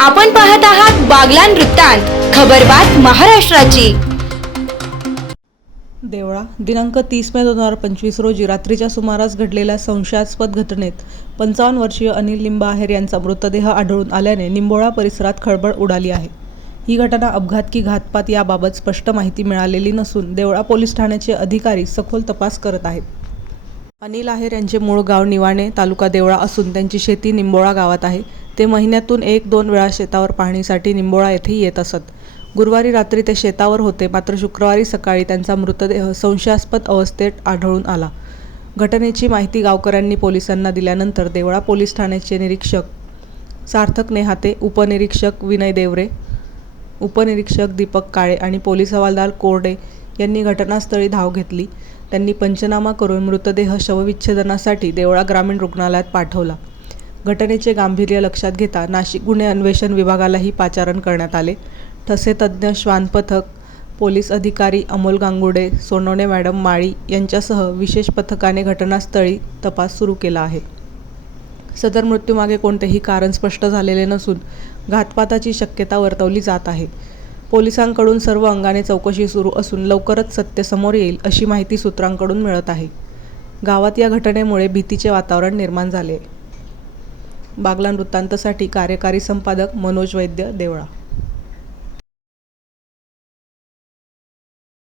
आपण पाहत आहात बागलान वृत्तांत खबरबात महाराष्ट्राची. देवळा दिनांक तीस मे दोन हजार पंचवीस रोजी रात्रीच्या सुमारास घडलेल्या संशयास्पद घटनेत पंचावन्न वर्षीय अनिल लिंबाहेर यांचा मृतदेह आढळून आल्याने निंबोळा परिसरात खळबळ उडाली आहे. ही घटना अपघात की घातपात याबाबत स्पष्ट माहिती मिळालेली नसून देवळा पोलीस ठाण्याचे अधिकारी सखोल तपास करत आहेत. अनिल आहेर यांचे मूळ गाव निवाणे तालुका देवळा असून त्यांची शेती निंबोळा गावात आहे. ते महिन्यातून एक दोन वेळा शेतावर पाहणीसाठी निंबोळा येथे येत असत. गुरुवारी रात्री ते शेतावर होते. मात्र शुक्रवारी सकाळी त्यांचा मृतदेह संशयास्पद अवस्थेत आढळून आला. घटनेची माहिती गावकऱ्यांनी पोलिसांना दिल्यानंतर देवळा पोलीस ठाण्याचे निरीक्षक सार्थक नेहाते उपनिरीक्षक विनय देवरे उपनिरीक्षक दीपक काळे आणि पोलीस हवालदार कोरडे यांनी घटनास्थळी धाव घेतली. त्यांनी पंचनामा करून मृतदेह शवविच्छेदनासाठी देवळा ग्रामीण रुग्णालयात पाठवला. घटनेचे गांभीर्य लक्षात घेता नाशिक गुन्हे अन्वेषण विभागालाही पाचारण करण्यात आले. ठसे तज्ज्ञ श्वान पथक पोलीस अधिकारी अमोल गांगुडे सोनवणे मॅडम माळी यांच्यासह विशेष पथकाने घटनास्थळी तपास सुरू केला आहे. सदर मृत्यूमागे कोणतेही कारण स्पष्ट झालेले नसून घातपाताची शक्यता वर्तवली जात आहे. पोलिसांकडून सर्व अंगाने चौकशी सुरू असून लवकरच सत्य समोर येईल अशी माहिती सूत्रांकडून मिळत आहे. गावात या घटनेमुळे भीतीचे वातावरण निर्माण झाले बागला वृत्तांतसाठी कार्यकारी संपादक मनोज वैद्य देवळा